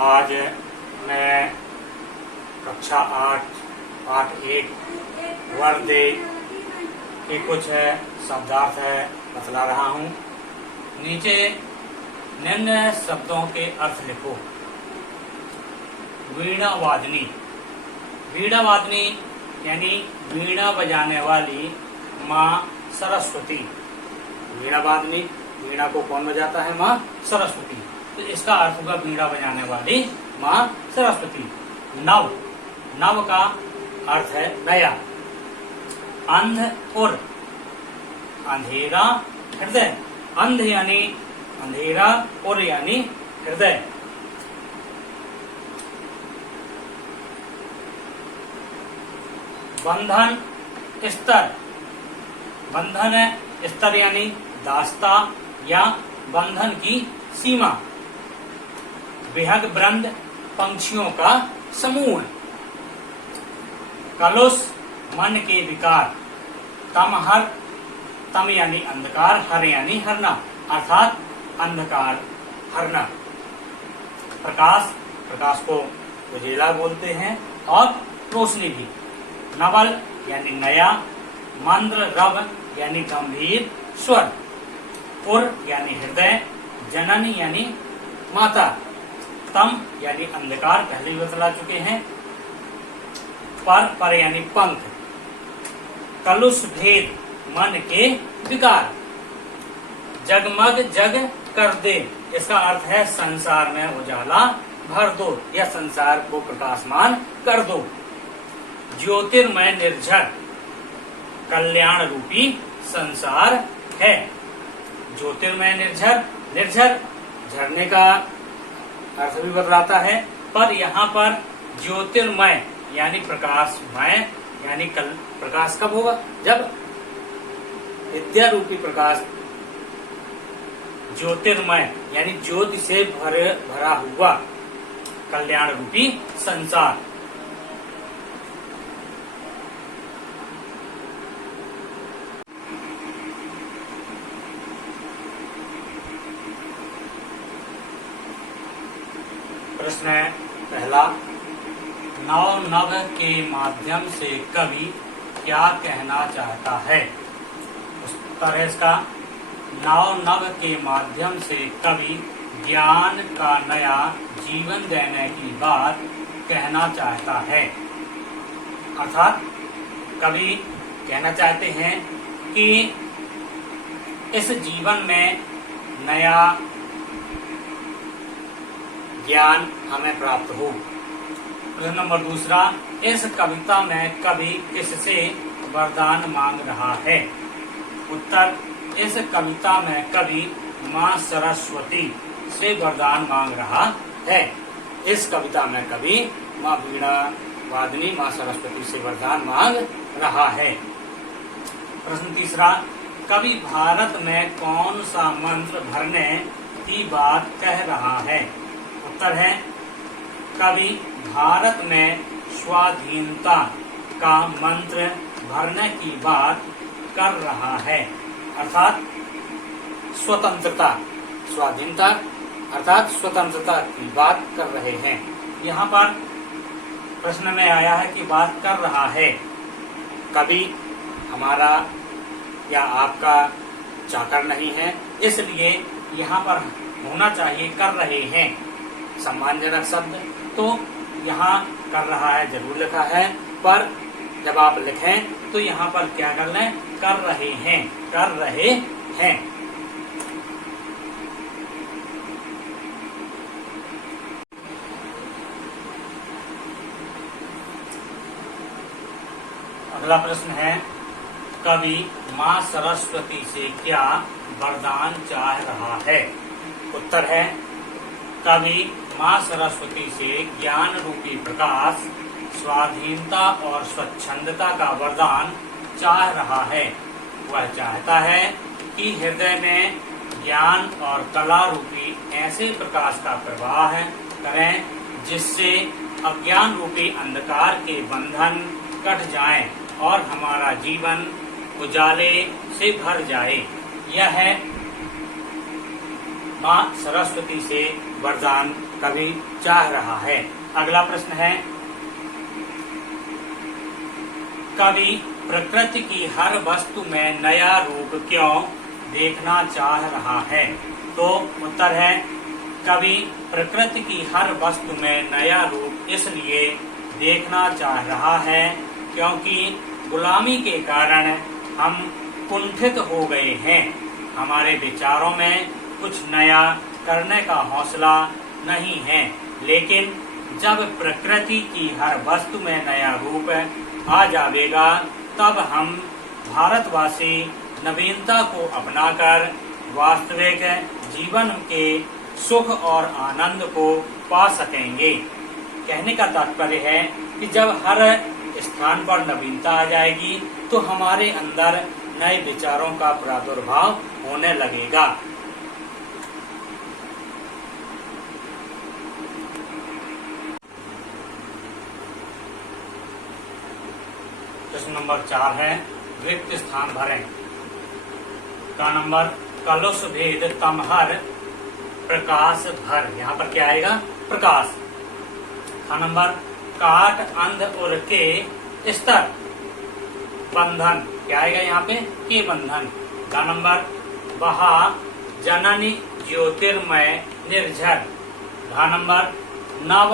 आज मैं कक्षा 8 पाठ 1 वर्दे के कुछ शब्दार्थ बतला रहा हूँ। नीचे निम्न शब्दों के अर्थ लिखो। वीणा वादनी, वीणा वादनी यानी वीणा बजाने वाली माँ सरस्वती। वीणा वादनी, वीणा को कौन बजाता है? माँ सरस्वती। तो इसका अर्थ होगा वीणा बजाने वाली माँ सरस्वती। नव, नव का अर्थ है नया। अंध और अंधेरा हृदय, अंध यानी अंधेरा और यानी हृदय। बंधन स्तर, बंधन स्तर यानी दास्ता या बंधन की सीमा। विहग वृंद पंक्षियों का समूह। कलुष मन के विकार। तमहर, तम यानी अंधकार, हर यानी हरना, अर्थात अंधकार हरना। प्रकाश, प्रकाश को उजेला बोलते हैं और रोशनी भी। नवल यानी नया। मंद्र रव यानी गंभीर स्वर। पुर यानी हृदय। जनन यानी माता। तम यानी अंधकार, पहले ही बतला चुके हैं। पर यानी पंख। कलुष भेद मन के विकार। जगमग जग कर दे, इसका अर्थ है संसार में उजाला भर दो या संसार को प्रकाशमान कर दो। ज्योतिर्मय निर्झर, कल्याण रूपी संसार है। ज्योतिर्मय निर्झर, निर्झर झरने का अर्थ भी बतलाता है, पर यहाँ पर ज्योतिर्मय यानी प्रकाशमय, यानी कल प्रकाश कब होगा? जब विद्या रूपी प्रकाश, ज्योतिर्मय यानी ज्योति से भरा हुआ कल्याण रूपी संसार। प्रश्न है पहला, नव नव के माध्यम से कवि क्या कहना चाहता है? उत्तर है इसका, नव नव के माध्यम से कवि ज्ञान का नया जीवन देने की बात कहना चाहता है। अर्थात कवि कहना चाहते हैं कि इस जीवन में नया ज्ञान हमें प्राप्त हो। प्रश्न नंबर दूसरा, इस कविता में कवि किससे वरदान मांग रहा है? उत्तर, इस कविता में कवि माँ सरस्वती से वरदान मांग रहा है। इस कविता में कवि माँ वीणा वादनी माँ सरस्वती से वरदान मांग रहा है। प्रश्न तीसरा, कवि भारत में कौन सा मंत्र भरने की बात कह रहा है? उत्तर है, कवि भारत में स्वाधीनता का मंत्र भरने की बात कर रहा है, अर्थात स्वतंत्रता, स्वाधीनता अर्थात स्वतंत्रता की बात कर रहे हैं। यहाँ पर प्रश्न में आया है कि बात कर रहा है। कवि हमारा या आपका चाकर नहीं है, इसलिए यहाँ पर होना चाहिए कर रहे हैं सम्मानजनक शब्द, तो यहाँ कर रहा है जरूर लिखा है, पर जब आप लिखें तो यहाँ पर क्या कर लें? कर रहे हैं, कर रहे हैं। अगला प्रश्न है, कवि माँ सरस्वती से क्या वरदान चाह रहा है? उत्तर है, कवि माँ सरस्वती से ज्ञान रूपी प्रकाश, स्वाधीनता और स्वच्छंदता का वरदान चाह रहा है। वह चाहता है कि हृदय में ज्ञान और कला रूपी ऐसे प्रकाश का प्रवाह करें जिससे अज्ञान रूपी अंधकार के बंधन कट जाएं और हमारा जीवन उजाले से भर जाए। यह है माँ सरस्वती से वरदान कवि चाह रहा है। अगला प्रश्न है, कवि प्रकृति की हर वस्तु में नया रूप क्यों देखना चाह रहा है? तो उत्तर है, कवि प्रकृति की हर वस्तु में नया रूप इसलिए देखना चाह रहा है क्योंकि गुलामी के कारण हम कुंठित हो गए हैं। हमारे विचारों में कुछ नया करने का हौसला नहीं है, लेकिन जब प्रकृति की हर वस्तु में नया रूप आ जाएगा तब हम भारतवासी नवीनता को अपनाकर वास्तविक जीवन के सुख और आनंद को पा सकेंगे। कहने का तात्पर्य है कि जब हर स्थान पर नवीनता आ जाएगी तो हमारे अंदर नए विचारों का प्रादुर्भाव होने लगेगा। प्रश्न नंबर 4 है, रिक्त स्थान भरें। का नंबर, कलुष भेद तमहर प्रकाश भर। यहाँ पर क्या आएगा? प्रकाश। का नंबर, काट अंध उर के स्तर बंधन। क्या आएगा यहाँ पे? के बंधन। का नंबर, बहा जननी ज्योतिर्मय निर्झर। का नंबर, नव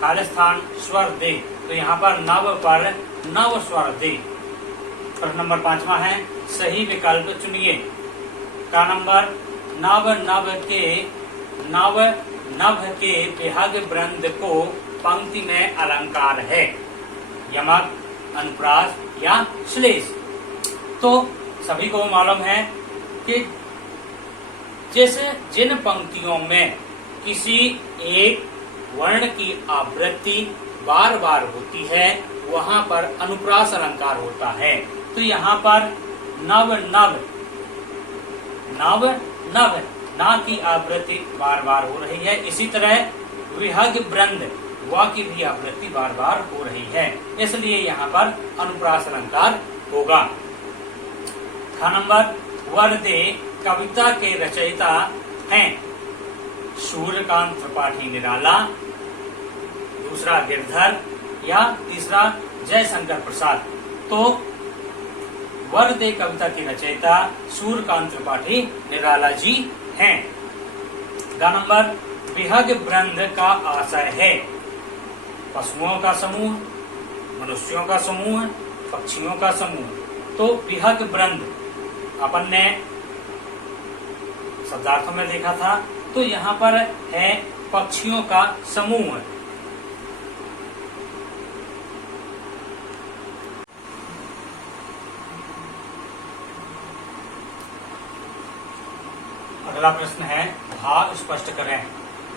खालिस्थान स्वर दे। तो यहाँ पर नव पर नव स्वर दे। प्रश्न नंबर 5वां है, सही विकल्प चुनिए। का नंबर, नव नभ के विहग वृंद को पंक्ति में अलंकार है। यमक, अनुप्रास या श्लेष। तो सभी को मालूम है कि जिन पंक्तियों में किसी एक वर्ण की आवृत्ति बार बार होती है वहां पर अनुप्रास अलंकार होता है। तो यहाँ पर नव ना की आवृत्ति बार बार हो रही है, इसी तरह विहग वृंद वा की भी आवृत्ति बार बार हो रही है, इसलिए यहाँ पर अनुप्रास अलंकार होगा। ख नंबर, वरदे कविता के रचयिता हैं सूर्यकांत त्रिपाठी निराला, दूसरा गिरधर या तीसरा जयशंकर प्रसाद। तो वरदे कविता की रचयिता सूर्यकांत त्रिपाठी निराला जी हैं। ग नंबर, विहग वृंद का आशय है पशुओं का समूह, मनुष्यों का समूह, पक्षियों का समूह। तो विहग वृंद अपन ने शब्दार्थों में देखा था, तो यहाँ पर है पक्षियों का समूह। अगला प्रश्न है, भाव स्पष्ट करें।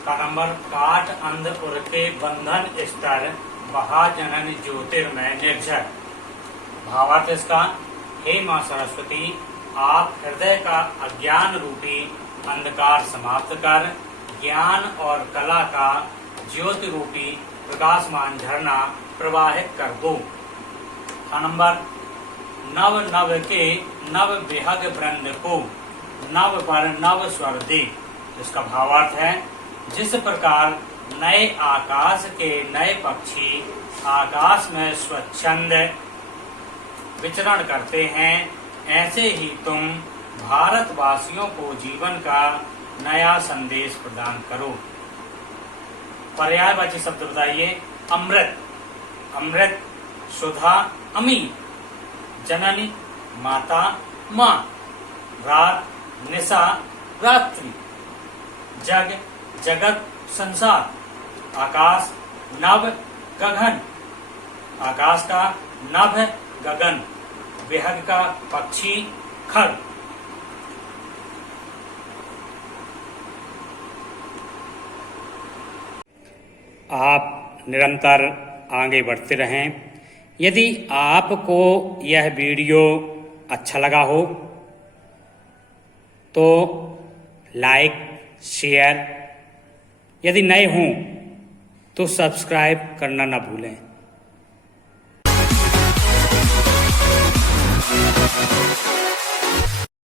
का नंबर, काट अंध उर के बंधन स्तर बहा जनन ज्योतिर्मय निर्झर। भावार्थ इसका, हे मां सरस्वती, आप हृदय का अज्ञान रूपी अंधकार समाप्त कर ज्ञान और कला का ज्योति रूपी प्रकाशमान झरना प्रवाहित कर दो। का नंबर, नव के नव विहग वृंद को नव पर नव स्वर दे। इसका भावार्थ है, जिस प्रकार नए आकाश के नए पक्षी आकाश में स्वच्छंद विचरण करते हैं, ऐसे ही तुम भारतवासियों को जीवन का नया संदेश प्रदान करो। पर्यायवाची शब्द बताइए। अमृत, अमृत, सुधा, अमी, जननी, माता, माँ, रात, निशा, रात्रि, जग, जगत, संसार, आकाश, नभ, गगन, आकाश का नभ, गगन, विहग का पक्षी, खग। आप निरंतर आगे बढ़ते रहें। यदि आपको यह वीडियो अच्छा लगा हो तो लाइक, शेयर, यदि नए हों तो सब्सक्राइब करना ना भूलें।